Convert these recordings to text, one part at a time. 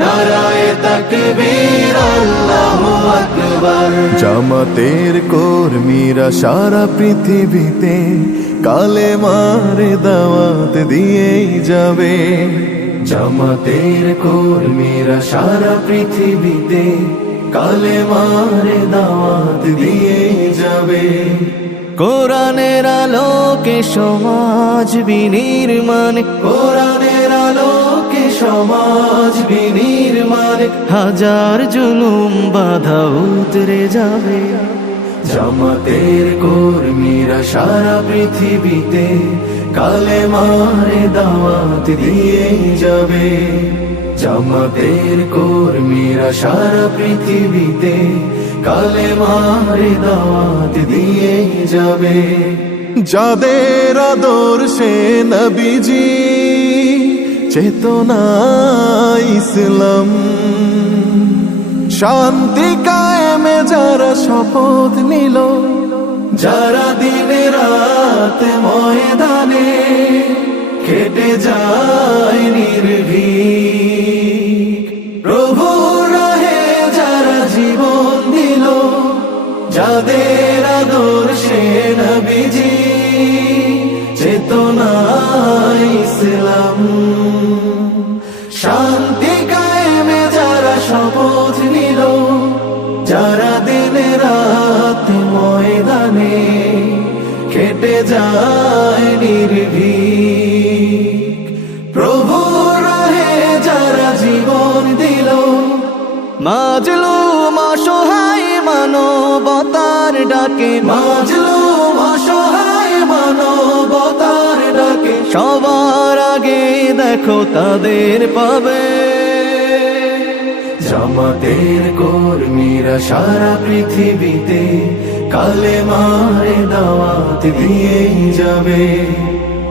নারায়ে তাকবীর আল্লাহু আকবার। জামাতের কর্মীরা সারা পৃথিবীতে কালেমার দাওয়াত দিয়েই যাবে। জামাতের কর্মীরা সারা পৃথিবীতে কালেমার দাওয়াত দিয়েই যাবে। কোরআনের আলোকে সমাজ বিনির্মাণ, কোরআনের আলোকে সমাজ বিনির্মাণ, হাজার জুলুম বাধা উতরে যাবে। জামাতের কর্মীরা সারা পৃথিবীতে কালেমার দাওয়াত দিয়েই যাবে। জামাতের কর্মীরা সারা পৃথিবীতে কালেমার দাওয়াত দিয়েই যাবে। যাদের আদর্শে নবীজি চেতনা ইসলাম, শান্তি কায়েমে যারা শপথ নিল, যারা দিনে রাত ময়দানে খেটে যায় নির্ভীক, প্রভুর রাহে যারা জীবন দিল, যাদের আদর্শে নবীজি চেতনা ইসলাম, শান্তি কায়েমে যারা শপথ নিল, যারা দিনে রাত ময়দানে খেটে যায় নির্ভীক, প্রভুর রাহে যারা জীবন দিল, মাজলুম অসহায় মানবতার ডাকে, মাজলুম অসহায় মানবতার ডাকে, সবার আগে দেখো তাদের পাবে। জামাতের কর্মীরা সারা পৃথিবীতে কালেমার দাওয়াত দিয়েই যাবে।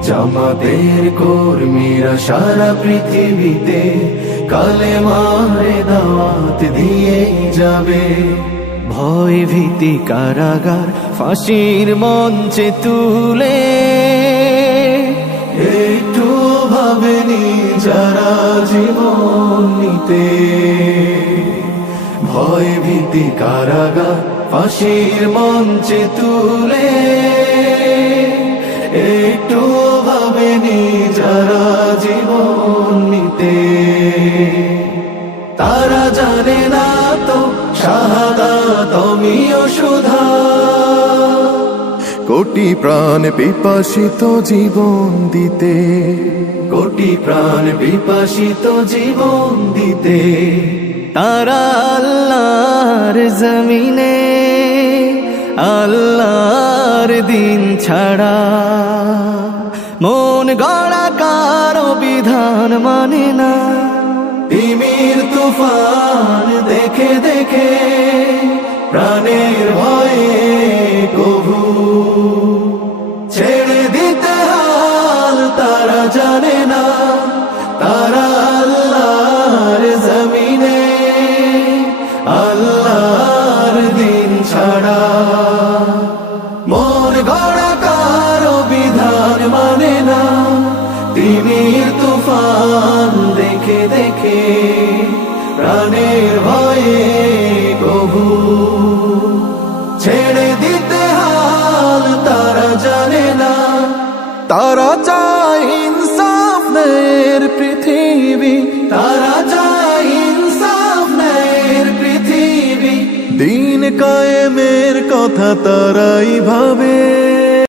জামাতের কর্মীরা সারা পৃথিবীতে কালেমার দাওয়াত দিয়েই যাবে। ভয় ভীতি কারাগার ফাঁসির মঞ্চে তুলে, একটু ভাবেনি যারা জীবন নিতে, ভয় ভীতি কারাগার ফাঁসির মঞ্চে তুলে, একটু ভাবেনি যারা জীবন নিতে। তারা জানে না তো শাহাদাত অমীয় সুধা, কোটি প্রাণ পিপাসিত জীবন দিতে, কোটি প্রাণ বিপাসিত জীবন দিতে। তারা আল্লাহর জমিনে আল্লাহর দিন ছাড়া মন গড়া কারো বিধান মানে না। তিমির তুফান দেখে দেখে প্রাণের ভয়ে কভু ছেড়ে দিতে হাল তারা জানে না। তারা আল্লাহর জমিনে আল্লাহর দিন ছাড়া মন গড়া কারো বিধান মানে না। তিমির তুফান দেখে দেখে প্রাণের ভয়ে কভু ছেড়ে দিতে হাল তারা জানে না। তারা চায় ইনসাফ ন্যায়ের পৃথিবী, তারা চায় ইনসাফ ন্যায়ের পৃথিবী। দিন কায়েমের কথা তারাই ভাবে।